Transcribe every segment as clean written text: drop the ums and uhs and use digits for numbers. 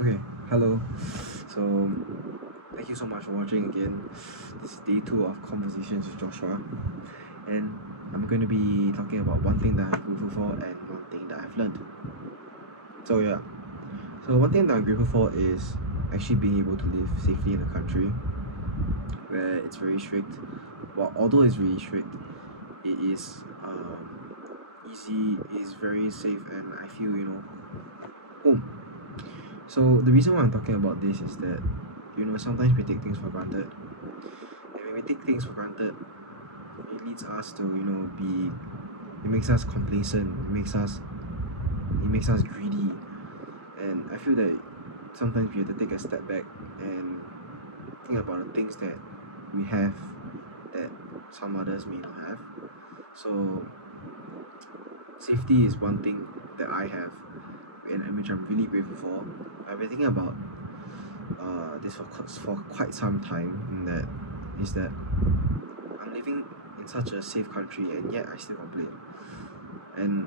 Okay, hello. So, thank you so much for watching again. This is day two of Conversations with Joshua, and I'm going to be talking about one thing that I'm grateful for and one thing that I've learned. So, yeah. So, one thing that I'm grateful for is actually being able to live safely in a country where it's very strict. Well, although it's really strict, it is easy, it is very safe, and I feel, home. So the reason why I'm talking about this is that sometimes we take things for granted, and when we take things for granted, it leads us to be it makes us complacent, it makes us greedy, and I feel that sometimes we have to take a step back and think about the things that we have that some others may not have. So safety is one thing that I have, and which I'm really grateful for. I've been thinking about this for quite some time, and that is that I'm living in such a safe country and yet I still complain. And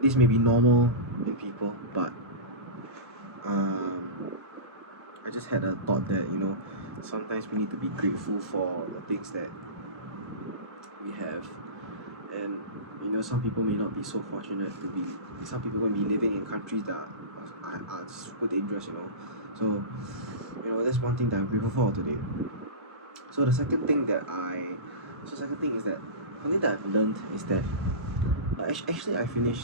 this may be normal in people, but I just had a thought that sometimes we need to be grateful for the things that we have. And some people may not be so fortunate to be some people may be living in countries that are super dangerous, so that's one thing that I'm grateful for today. So the second thing is that one thing that I've learned is that actually I actually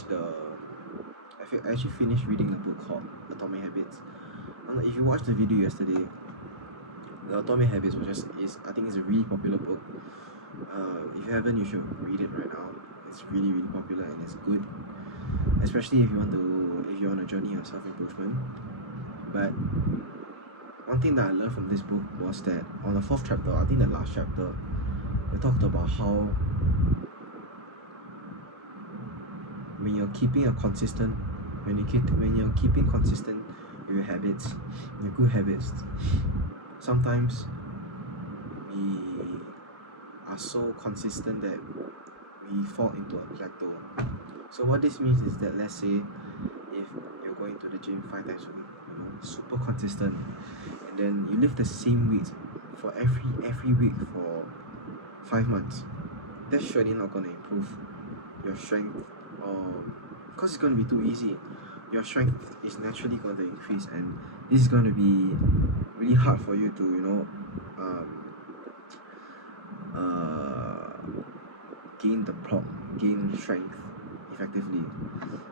finished reading a book called Atomic Habits. If you watched the video yesterday, the Atomic Habits I think it's a really popular book. If you haven't, you should read it right now. It's really really popular and it's good, especially if you're on a journey of self-improvement. But one thing that I learned from this book was that on the fourth chapter, I think the last chapter, we talked about how when you're keeping consistent with your habits, your good habits, sometimes we are so consistent that we fall into a plateau. So what this means is that, let's say if you're going to the gym 5 times a week, super consistent, and then you lift the same weight for every week for 5 months, that's surely not going to improve your strength, or because it's going to be too easy. Your strength is naturally going to increase, and this is going to be really hard for you to gain strength effectively.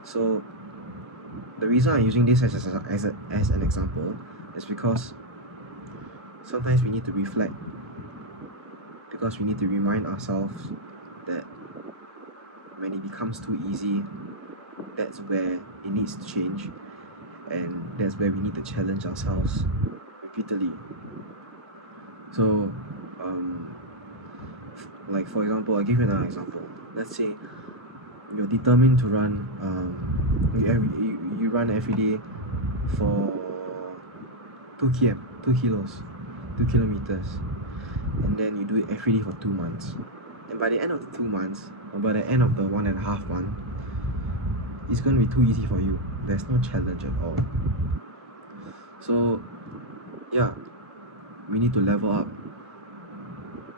So the reason I'm using this as an example is because sometimes we need to reflect, because we need to remind ourselves that when it becomes too easy, that's where it needs to change, and that's where we need to challenge ourselves repeatedly. So like for example, I'll give you another example. Let's say you're determined to run, you run every day for 2 kilos, 2 kilometers, and then you do it every day for 2 months. And by the end of the 2 months, or by the end of the 1.5 month, it's going to be too easy for you. There's no challenge at all. So yeah, we need to level up.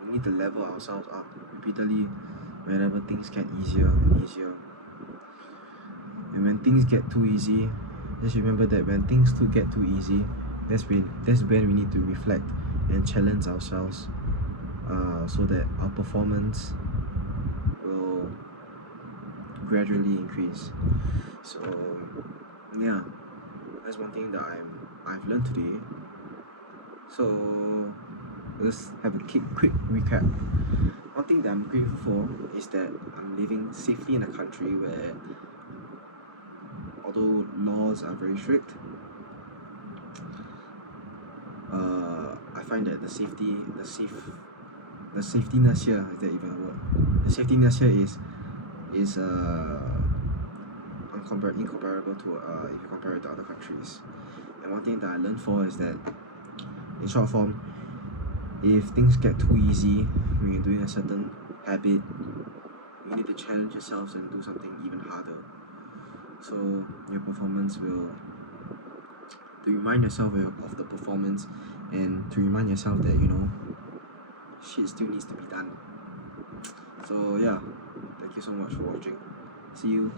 We need to level ourselves up repeatedly whenever things get easier and easier. And when things get too easy, just remember that when things do get too easy, that's when we need to reflect and challenge ourselves, so that our performance will gradually increase. So yeah, that's one thing that I've learned today. So let's have a quick recap. One thing that I'm grateful for is that I'm living safely in a country where, although laws are very strict, I find that the safetiness here, is that even a word? The safetiness here is incomparable to if you compare it to other countries. And one thing that I learned is that, in short form, if things get too easy when you're doing a certain habit, you need to challenge yourselves and do something even harder, so your performance will to remind yourself of the performance, and to remind yourself that shit still needs to be done. So yeah, thank you so much for watching. See you